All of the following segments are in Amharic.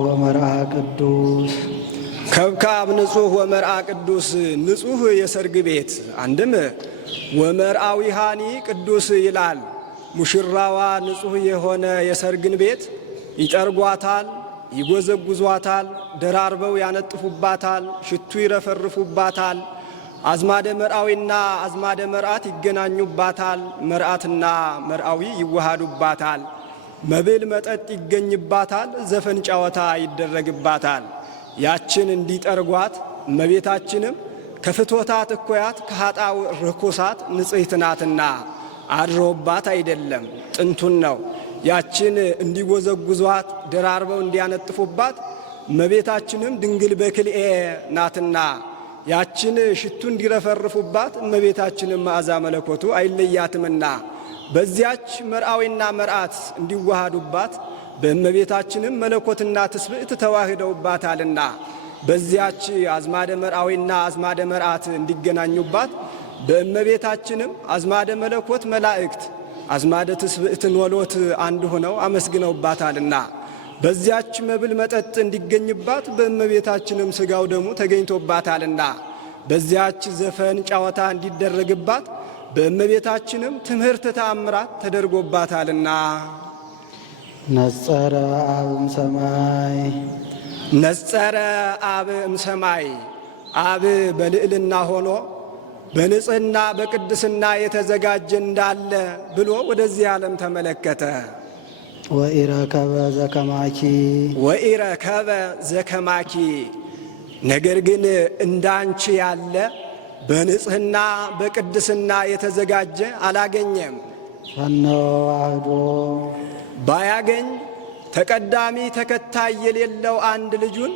ወመርአ ቅዱስ ከብካብ ንጹሕ ወመርአ ቅዱስ ንጹሕ የሰርግ ቤት አንድም ወመርአዊሃኒ ቅዱስ ይላል። ሙሽራዋ ንጹሕ የሆነ የሰርግን ቤት ይጠርጓታል፣ ይጎዘጉዟታል፣ ደራርበው ያነጥፉባታል፣ ሽቱ ይረፈርፉባታል። አዝማደ መርአዊና አዝማደ መርአት ይገናኙባታል። መርአትና መርአዊ ይዋሃዱባታል። መብል መጠጥ ይገኝባታል። ዘፈን ጨዋታ ይደረግባታል። ያችን እንዲጠርጓት እመቤታችንም ከፍቶታት እኮያት ከኃጣው ርኩሳት ንጽሕት ናትና አድሮባት አይደለም ጥንቱን ነው። ያችን እንዲጎዘጉዟት ደራርበው እንዲያነጥፉባት እመቤታችንም ድንግል በክልኤ ናትና ያችን ሽቱ እንዲረፈርፉባት እመቤታችንም መዓዛ መለኮቱ አይለያትምና በዚያች መርአዊና መርአት እንዲዋሃዱባት በእመቤታችንም መለኮትና ትስብእት ተዋህደውባታልና በዚያች አዝማደ መርአዊና አዝማደ መርአት እንዲገናኙባት በእመቤታችንም አዝማደ መለኮት መላእክት አዝማደ ትስብእትን ወሎት አንድ ሆነው አመስግነውባታልና በዚያች መብል መጠጥ እንዲገኝባት በእመቤታችንም ሥጋው ደሙ ተገኝቶባታልና በዚያች ዘፈን ጨዋታ እንዲደረግባት በእመቤታችንም ትምህርት ተአምራት ተደርጎባታልና ነጸረ አብም ሰማይ ነጸረ አብም ሰማይ አብ በልዕልና ሆኖ በንጽሕና በቅድስና የተዘጋጀ እንዳለ ብሎ ወደዚህ ዓለም ተመለከተ። ወኢረከበ ዘከማኪ ወኢረከበ ዘከማኪ ነገር ግን እንዳንቺ ያለ በንጽሕና በቅድስና የተዘጋጀ አላገኘም። ፈነወ ዋህዶ ባያገኝ ተቀዳሚ ተከታይ የሌለው አንድ ልጁን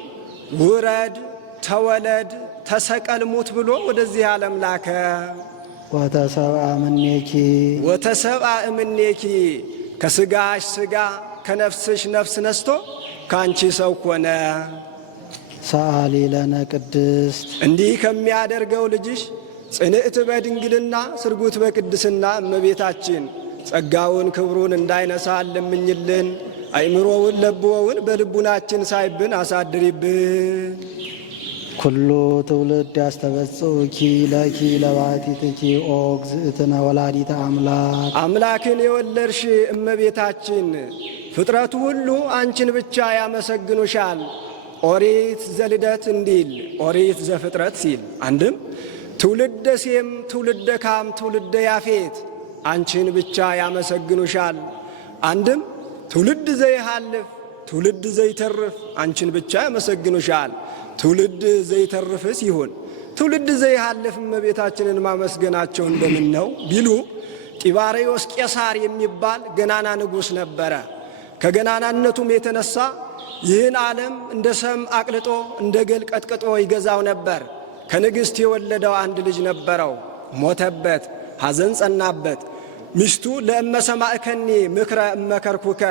ውረድ፣ ተወለድ፣ ተሰቀል፣ ሙት ብሎ ወደዚህ ዓለም ላከ። ወተሰብአ እምኔኪ ወተሰብአ እምኔኪ ከሥጋሽ ሥጋ ከነፍስሽ ነፍስ ነስቶ ካንቺ ሰው ሆነ። ሰአሊ ለነ ቅድስት እንዲህ ከሚያደርገው ልጅሽ ጽንዕት በድንግልና ስርጉት በቅድስና እመቤታችን ጸጋውን ክብሩን እንዳይነሳ ለምኝልን። አእምሮውን ለብወውን በልቡናችን ሳይብን አሳድሪብን። ኩሉ ትውልድ ያስተበጽኡኪ ለኪ ለባቲትኪ ኦ እግዝእትነ ወላዲተ አምላክ አምላክን የወለድሽ እመቤታችን ፍጥረቱ ሁሉ አንቺን ብቻ ያመሰግኑሻል። ኦሪት ዘልደት እንዲል ኦሪት ዘፍጥረት ሲል አንድም ትውልደ ሴም ትውልደ ካም ትውልደ ያፌት አንቺን ብቻ ያመሰግኑሻል። አንድም ትውልድ ዘይሃልፍ ትውልድ ዘይተርፍ አንቺን ብቻ ያመሰግኑሻል። ትውልድ ዘይተርፍ ሲሆን ትውልድ ዘይሃልፍ እመቤታችንን ማመስገናቸው እንደምን ነው ቢሉ ጢባርዮስ ቄሳር የሚባል ገናና ንጉሥ ነበረ። ከገናናነቱም የተነሳ ይህን ዓለም እንደ ሰም አቅልጦ እንደ ገል ቀጥቅጦ ይገዛው ነበር። ከንግሥት የወለደው አንድ ልጅ ነበረው። ሞተበት፣ ሐዘን ጸናበት። ሚስቱ ለእመ ሰማዕከኒ ምክረ እመከርኩከ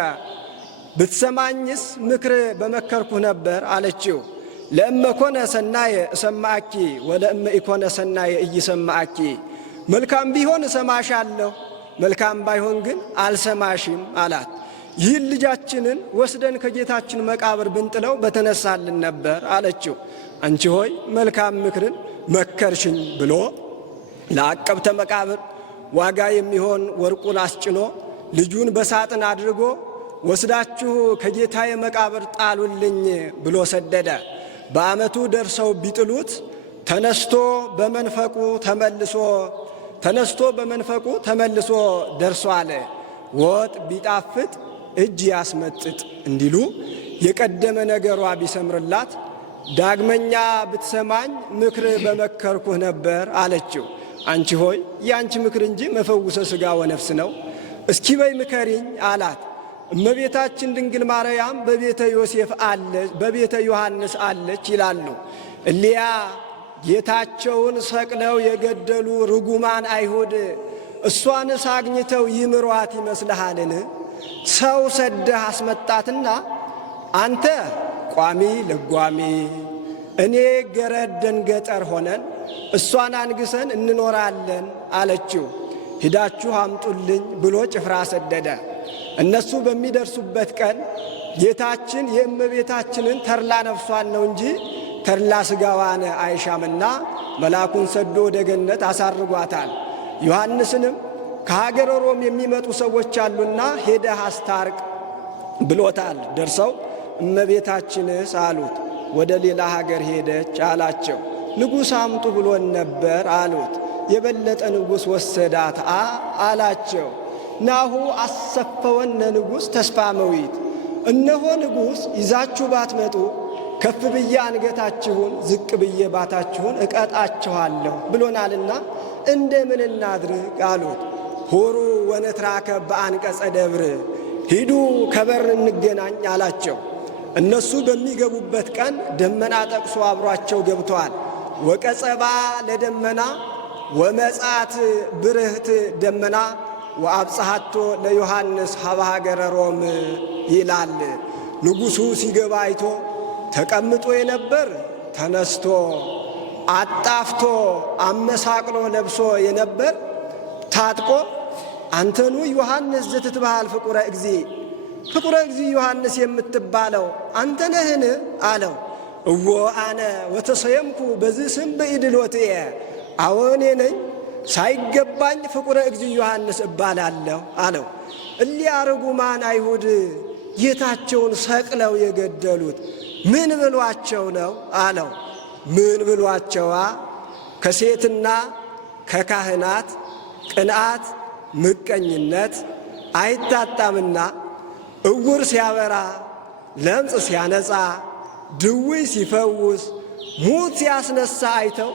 ብትሰማኝስ ምክር በመከርኩህ ነበር አለችው። ለእመ ኮነ ሰናየ እሰማአኪ ወለእመ ኢኮነ ሰናየ እይሰማአኪ መልካም ቢሆን እሰማሻለሁ፣ መልካም ባይሆን ግን አልሰማሽም አላት። ይህን ልጃችንን ወስደን ከጌታችን መቃብር ብንጥለው በተነሳልን ነበር አለችው። አንቺ ሆይ መልካም ምክርን መከርሽኝ ብሎ ለአቀብተ መቃብር ዋጋ የሚሆን ወርቁን አስጭኖ ልጁን በሳጥን አድርጎ ወስዳችሁ ከጌታዬ መቃብር ጣሉልኝ ብሎ ሰደደ። በዓመቱ ደርሰው ቢጥሉት ተነስቶ በመንፈቁ ተመልሶ ደርሷል። ወጥ ቢጣፍጥ እጅ ያስመጥጥ እንዲሉ የቀደመ ነገሯ ቢሰምርላት ዳግመኛ ብትሰማኝ ምክር በመከርኩህ ነበር አለችው። አንቺ ሆይ ያንቺ ምክር እንጂ መፈውሰ ሥጋ ወነፍስ ነው፣ እስኪ በይ ምከሪኝ አላት። እመቤታችን ድንግል ማርያም በቤተ ዮሐንስ አለች ይላሉ። እሊያ ጌታቸውን ሰቅለው የገደሉ ርጉማን አይሁድ እሷንስ አግኝተው ይምሯት ይመስልሃልን? ሰው ሰደህ አስመጣትና አንተ ቋሚ ልጓሚ እኔ ገረድ ደንገጠር ሆነን እሷን አንግሰን እንኖራለን አለችው። ሂዳችሁ አምጡልኝ ብሎ ጭፍራ ሰደደ። እነሱ በሚደርሱበት ቀን ጌታችን የእመቤታችንን ተድላ ነፍሷን ነው እንጂ ተድላ ሥጋዋን አይሻምና መልአኩን ሰዶ ወደ ገነት አሳርጓታል። ዮሐንስንም ከሀገረ ሮም የሚመጡ ሰዎች አሉና ሄደህ አስታርቅ ብሎታል። ደርሰው እመቤታችንስ አሉት። ወደ ሌላ ሀገር ሄደች አላቸው። ንጉሥ አምጡ ብሎን ነበር አሉት። የበለጠ ንጉሥ ወሰዳት አላቸው። ናሁ አሰፈወነ ንጉሥ ተስፋ መዊት፣ እነሆ ንጉሥ ይዛችሁ ባትመጡ ከፍ ብዬ አንገታችሁን ዝቅ ብዬ ባታችሁን እቀጣችኋለሁ ብሎናልና እንደምን እናድርግ አሉት። ሆሩ ወነትራከ በአንቀጸ ደብር፣ ሂዱ ከበር እንገናኝ አላቸው። እነሱ በሚገቡበት ቀን ደመና ጠቅሶ አብሯቸው ገብተዋል። ወቀጸባ ለደመና ወመጻት ብርህት ደመና ወአብጽሐቶ ለዮሐንስ ሀበ ሀገረ ሮም ይላል። ንጉሡ ሲገባ አይቶ ተቀምጦ የነበር ተነስቶ አጣፍቶ አመሳቅሎ ለብሶ የነበር ታጥቆ አንተኑ ዮሐንስ ዘትትበሃል ፍቁረ እግዚ፣ ፍቁረ እግዚ ዮሐንስ የምትባለው አንተ ነህን አለው። እዎ አነ ወተሰየምኩ በዚህ ስም በኢድሎትየ፣ አዎኔ ነኝ ሳይገባኝ ፍቁረ እግዚ ዮሐንስ እባላለሁ አለው። እሊያ ርጉማን አይሁድ ጌታቸውን ሰቅለው የገደሉት ምን ብሏቸው ነው አለው። ምን ብሏቸዋ? ከሴትና ከካህናት ቅንዓት ምቀኝነት አይታጣምና እውር ሲያበራ፣ ለምጽ ሲያነጻ፣ ድውይ ሲፈውስ፣ ሙት ሲያስነሳ አይተው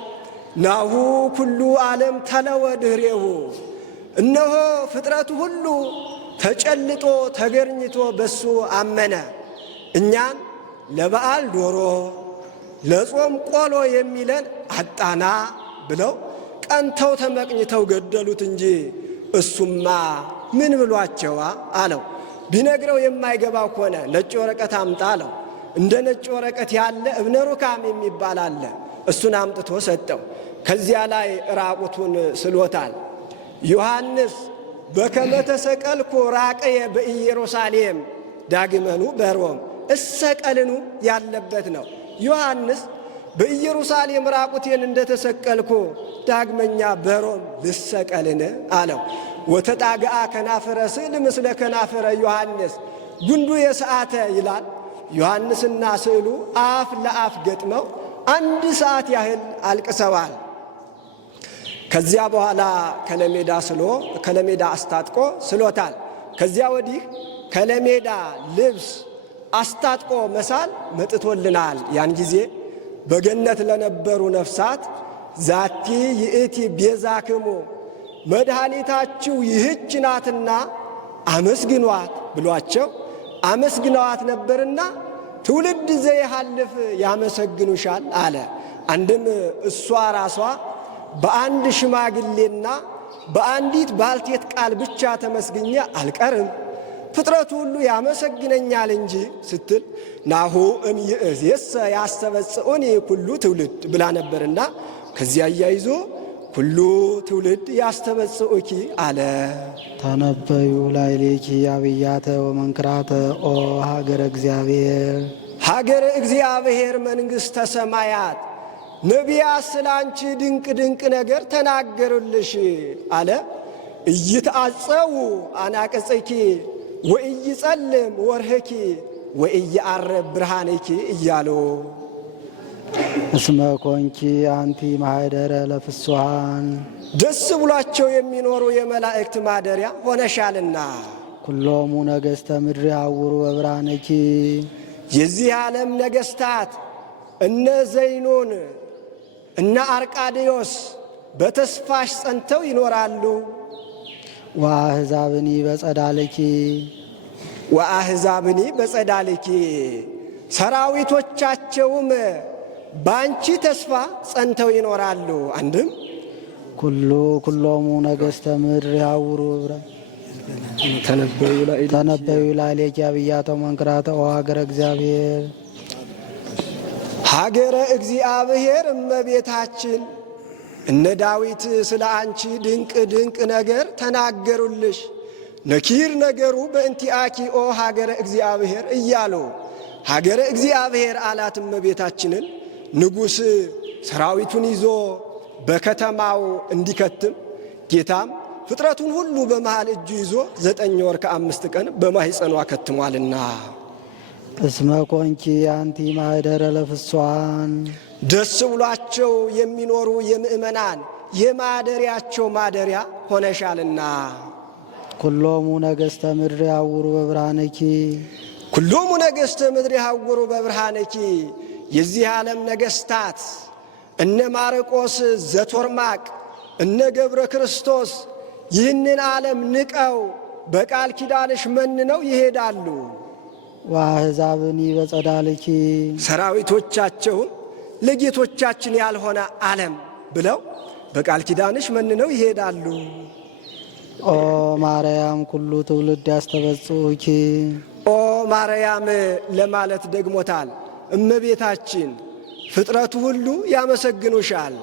ናሁ ኩሉ ዓለም ተለወ ድኅሬሁ፣ እነሆ ፍጥረቱ ሁሉ ተጨልጦ ተገርኝቶ በሱ አመነ። እኛን ለበዓል ዶሮ ለጾም ቆሎ የሚለን አጣና ብለው ቀንተው ተመቅኝተው ገደሉት እንጂ እሱማ ምን ብሏቸዋ አለው። ቢነግረው የማይገባው ከሆነ ነጭ ወረቀት አምጣ አለው። እንደ ነጭ ወረቀት ያለ እብነ ሩካም የሚባል አለ። እሱን አምጥቶ ሰጠው። ከዚያ ላይ ራቁቱን ስሎታል። ዮሐንስ በከመ ተሰቀልኩ ራቀየ በኢየሩሳሌም ዳግመኑ በሮም እሰቀልኑ ያለበት ነው። ዮሐንስ በኢየሩሳሌም ራቁቴን እንደተሰቀልኩ ዳግመኛ በሮም ልሰቀልን አለው። ወተጣግአ ከናፈረ ስዕል ምስለ ከናፈረ ዮሐንስ ጉንዱ የሰዓተ ይላል። ዮሐንስና ስዕሉ አፍ ለአፍ ገጥመው 1 ሰዓት ያህል አልቅሰዋል። ከዚያ በኋላ ከለሜዳ አስታጥቆ ስሎታል። ከዚያ ወዲህ ከለሜዳ ልብስ አስታጥቆ መሳል መጥቶልናል። ያን ጊዜ በገነት ለነበሩ ነፍሳት ዛቲ ይእቲ ቤዛክሙ፣ መድኃኒታችሁ ይህች ናትና አመስግኗት ብሏቸው አመስግነዋት ነበርና ትውልድ ዘይሃልፍ ያመሰግኑሻል አለ። አንድም እሷ ራሷ በአንድ ሽማግሌና በአንዲት ባልቴት ቃል ብቻ ተመስግኜ አልቀርም ፍጥረቱ ሁሉ ያመሰግነኛል እንጂ ስትል ናሁ እምይእዜሰ ያስተበጽኡኒ ኩሉ ትውልድ ብላ ነበርና ከዚያ አያይዞ ኩሉ ትውልድ ያስተበጽኡኪ አለ። ተነበዩ ላዕሌኪ አብያተ ወመንክራተ ኦ ሀገረ እግዚአብሔር፣ ሀገረ እግዚአብሔር መንግሥተ ሰማያት ነቢያት ስለ አንቺ ድንቅ ድንቅ ነገር ተናገሩልሽ አለ። ኢይትዐጸው አናቅጽኪ ወኢይጸልም ወርህኪ ወኢይዐርብ ብርሃንኪ እያሉ እስመ ኮንኪ አንቲ ማኅደረ ለፍሱሃን፣ ደስ ብሏቸው የሚኖሩ የመላእክት ማደሪያ ሆነሻልና። ኩሎሙ ነገሥተ ምድር ያውሩ በብርሃንኪ፣ የዚህ ዓለም ነገሥታት እነ ዘይኖን እነ አርቃዴዎስ በተስፋሽ ጸንተው ይኖራሉ። ወአሕዛብኒ በጸዳልኪ፣ ወአሕዛብኒ በጸዳልኪ፣ ሰራዊቶቻቸውም በአንቺ ተስፋ ጸንተው ይኖራሉ። አንድም ኩሎሙ ነገሥተ ምድር ያውሩ ተነበዩ ላዕሌኪ አብያተ ወመንክራተ ኦ ሀገረ እግዚአብሔር፣ ሀገረ እግዚአብሔር እመቤታችን እነ ዳዊት ስለ አንቺ ድንቅ ድንቅ ነገር ተናገሩልሽ። ነኪር ነገሩ በእንቲአኪ ኦ ሀገረ እግዚአብሔር እያሉ ሀገረ እግዚአብሔር አላት እመቤታችንን። ንጉሥ ሰራዊቱን ይዞ በከተማው እንዲከትም ጌታም ፍጥረቱን ሁሉ በመሃል እጁ ይዞ 9 ወር ከ5 ቀን በማኅፀኗ ከትሟልና። እስመ ኮንኪ አንቲ ማኅደረ ለፍሷን ደስ ብሏቸው የሚኖሩ የምእመናን የማደሪያቸው ማደሪያ ሆነሻልና። ኩሎሙ ነገሥተ ምድር ያውሩ በብርሃነኪ ኩሎሙ ነገሥተ ምድር ያውሩ በብርሃነኪ። የዚህ ዓለም ነገሥታት እነ ማርቆስ ዘቶርማቅ እነ ገብረ ክርስቶስ ይህንን ዓለም ንቀው በቃል ኪዳንሽ መንነው ይሄዳሉ። ወአሕዛብኒ በጸዳልኪ ሰራዊቶቻቸውም ለጌቶቻችን ያልሆነ ዓለም ብለው በቃል ኪዳንሽ መንነው ይሄዳሉ። ኦ ማርያም ኩሉ ትውልድ ያስተበጽሑኪ። ኦ ማርያም ለማለት ደግሞታል። እመቤታችን ፍጥረቱ ሁሉ ያመሰግኑሻል።